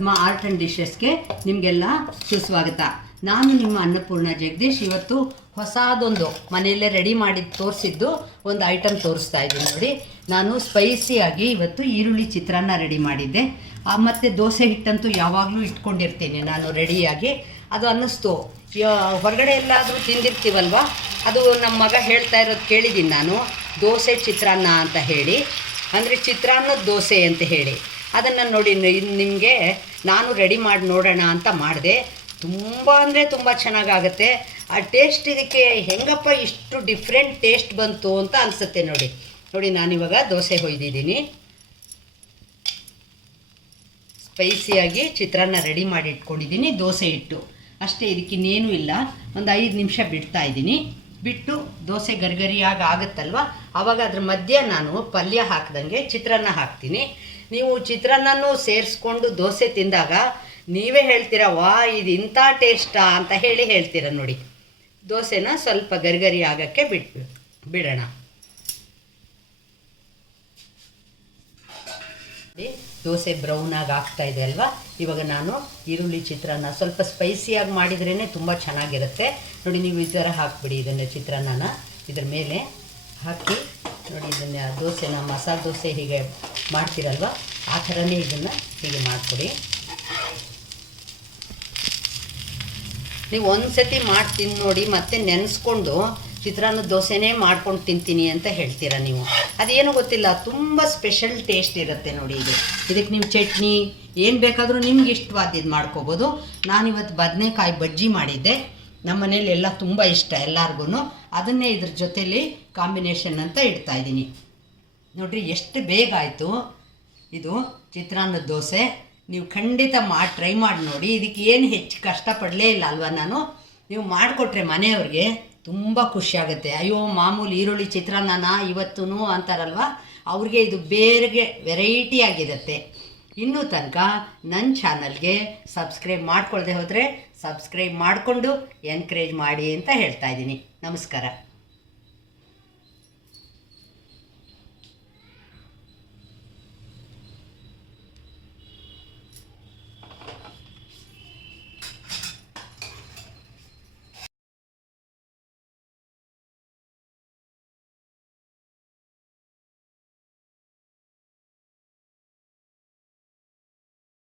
Padma art and ಡಿಶಸ್ಗೆ ನಿಮಗೆಲ್ಲ ಸುಸ್ವಾಗತ. ನಾನು ನಿಮ್ಮ ಅನ್ನಪೂರ್ಣ ಜಗದೀಶ್. ಇವತ್ತು ಹೊಸದೊಂದು ಮನೆಯಲ್ಲೇ ರೆಡಿ ಮಾಡಿ ತೋರಿಸಿದ್ದು ಒಂದು ಐಟಮ್ ತೋರಿಸ್ತಾ ಇದ್ದೀನಿ ನೋಡಿ. ನಾನು ಸ್ಪೈಸಿಯಾಗಿ ಇವತ್ತು ಈರುಳ್ಳಿ ಚಿತ್ರಾನ್ನ ರೆಡಿ ಮಾಡಿದ್ದೆ. ಮತ್ತು ದೋಸೆ ಹಿಟ್ಟಂತೂ ಯಾವಾಗಲೂ ಇಟ್ಕೊಂಡಿರ್ತೀನಿ ನಾನು ರೆಡಿಯಾಗಿ ಅದು ಅನ್ನಿಸ್ತು. ಹೊರಗಡೆ ಎಲ್ಲಾದರೂ ತಿಂದಿರ್ತೀವಲ್ವ? ಅದು ನಮ್ಮ ಮಗ ಹೇಳ್ತಾ ಇರೋದು ಕೇಳಿದ್ದೀನಿ ನಾನು. ದೋಸೆ ಚಿತ್ರಾನ್ನ ಅಂತ ಹೇಳಿ. ಅಂದರೆ ಚಿತ್ರಾನ್ನದ ದೋಸೆ ಅಂತ ಹೇಳಿ. ಅದನ್ನು ನೋಡಿ ನಿಮಗೆ ನಾನು ರೆಡಿ ಮಾಡಿ ನೋಡೋಣ ಅಂತ ಮಾಡಿದೆ. ತುಂಬ ಅಂದರೆ ತುಂಬ ಚೆನ್ನಾಗಾಗತ್ತೆ. ಆ ಟೇಸ್ಟ್ ಇದಕ್ಕೆ ಹೆಂಗಪ್ಪ ಇಷ್ಟು ಡಿಫ್ರೆಂಟ್ ಟೇಸ್ಟ್ ಬಂತು ಅಂತ ಅನಿಸುತ್ತೆ ನೋಡಿ. ನೋಡಿ ನಾನಿವಾಗ ದೋಸೆ ಹೊಯ್ದಿದ್ದೀನಿ. ಸ್ಪೈಸಿಯಾಗಿ ಚಿತ್ರಾನ್ನ ರೆಡಿ ಮಾಡಿ ಇಟ್ಕೊಂಡಿದ್ದೀನಿ, ದೋಸೆ ಇಟ್ಟು ಅಷ್ಟೇ ಇದಕ್ಕಿನ್ನೇನೂ ಇಲ್ಲ. ಒಂದು ಐದು ನಿಮಿಷ ಬಿಡ್ತಾ ಇದ್ದೀನಿ. ಬಿಟ್ಟು ದೋಸೆ ಗರಿಗರಿಯಾಗಿ ಆಗುತ್ತಲ್ವ? ಆವಾಗ ಅದ್ರ ಮಧ್ಯೆ ನಾನು ಪಲ್ಯ ಹಾಕ್ದಂಗೆ ಚಿತ್ರಾನ್ನ ಹಾಕ್ತೀನಿ. ನೀವು ಚಿತ್ರಾನ್ನನೂ ಸೇರಿಸ್ಕೊಂಡು ದೋಸೆ ತಿಂದಾಗ ನೀವೇ ಹೇಳ್ತೀರ, ವಾ, ಇದು ಇಂಥ ಟೇಸ್ಟಾ ಅಂತ ಹೇಳಿ ಹೇಳ್ತೀರ ನೋಡಿ. ದೋಸೆನ ಸ್ವಲ್ಪ ಗರಿಗರಿ ಆಗೋಕ್ಕೆ ಬಿಟ್ಟು ಬಿಡೋಣ. ದೋಸೆ ಬ್ರೌನ್ ಆಗಿ ಆಗ್ತಾ ಇದೆ ಅಲ್ವಾ? ಇವಾಗ ನಾನು ಈರುಳ್ಳಿ ಚಿತ್ರಾನ್ನ ಸ್ವಲ್ಪ ಸ್ಪೈಸಿಯಾಗಿ ಮಾಡಿದ್ರೇ ತುಂಬ ಚೆನ್ನಾಗಿರುತ್ತೆ. ನೋಡಿ, ನೀವು ಈ ಥರ ಹಾಕ್ಬಿಡಿ ಇದನ್ನು ಚಿತ್ರಾನ್ನನ. ಇದ್ರ ಮೇಲೆ ಹಾಕಿ ನೋಡಿ, ಇದನ್ನು ದೋಸೆನ ಮಸಾಲೆ ದೋಸೆ ಹೀಗೆ ಮಾಡ್ತೀರಲ್ವ? ಆ ಥರನೇ ಇದನ್ನು ಹೀಗೆ ಮಾಡಿಕೊಡಿ. ನೀವು ಒಂದು ಸತಿ ಮಾಡಿ ತಿಂದು ನೋಡಿ, ಮತ್ತೆ ನೆನೆಸ್ಕೊಂಡು ಚಿತ್ರಾನ್ನ ದೋಸೆನೇ ಮಾಡ್ಕೊಂಡು ತಿಂತೀನಿ ಅಂತ ಹೇಳ್ತೀರಾ ನೀವು? ಅದೇನು ಗೊತ್ತಿಲ್ಲ, ತುಂಬ ಸ್ಪೆಷಲ್ ಟೇಸ್ಟ್ ಇರುತ್ತೆ ನೋಡಿ ಇದು. ಇದಕ್ಕೆ ನೀವು ಚಟ್ನಿ, ಏನು ಬೇಕಾದರೂ ನಿಮ್ಗೆ ಇಷ್ಟವಾದ ಇದು ಮಾಡ್ಕೋಬೋದು. ನಾನಿವತ್ತು ಬದನೆಕಾಯಿ ಬಜ್ಜಿ ಮಾಡಿದ್ದೆ. ನಮ್ಮ ಮನೇಲಿ ಎಲ್ಲ ತುಂಬ ಇಷ್ಟ ಎಲ್ಲರಿಗೂ ಅದನ್ನೇ ಇದ್ರ ಜೊತೆಯಲ್ಲಿ ಕಾಂಬಿನೇಷನ್ ಅಂತ ಇಡ್ತಾ ಇದ್ದೀನಿ. ನೋಡ್ರಿ, ಎಷ್ಟು ಬೇಗ ಆಯಿತು. ಇದು ಚಿತ್ರಾನ್ನದ ದೋಸೆ. ನೀವು ಖಂಡಿತ ಮಾಡಿ ಟ್ರೈ ಮಾಡಿ ನೋಡಿ. ಇದಕ್ಕೆ ಏನು ಹೆಚ್ಚು ಕಷ್ಟಪಡಲೇ ಇಲ್ಲ ಅಲ್ವಾ ನಾನು? ನೀವು ಮಾಡಿಕೊಟ್ರೆ ಮನೆಯವ್ರಿಗೆ ತುಂಬ ಖುಷಿಯಾಗುತ್ತೆ ಅಯ್ಯೋ, ಮಾಮೂಲಿ ಈರುಳ್ಳಿ ಚಿತ್ರಾನ್ನನ ಇವತ್ತೂ ಅಂತಾರಲ್ವ? ಅವ್ರಿಗೆ ಇದು ಬೇರೆಗೆ ವೆರೈಟಿ ಆಗಿರುತ್ತೆ. ಇನ್ನೂ ತನಕ ನನ್ನ ಚಾನಲ್ಗೆ ಸಬ್ಸ್ಕ್ರೈಬ್ ಮಾಡ್ಕೊಳ್ಳದೆ ಹೋದರೆ ಸಬ್ಸ್ಕ್ರೈಬ್ ಮಾಡಿಕೊಂಡು ಎನ್ಕರೇಜ್ ಮಾಡಿ ಅಂತ ಹೇಳ್ತಾ ಇದ್ದೀನಿ. ನಮಸ್ಕಾರ.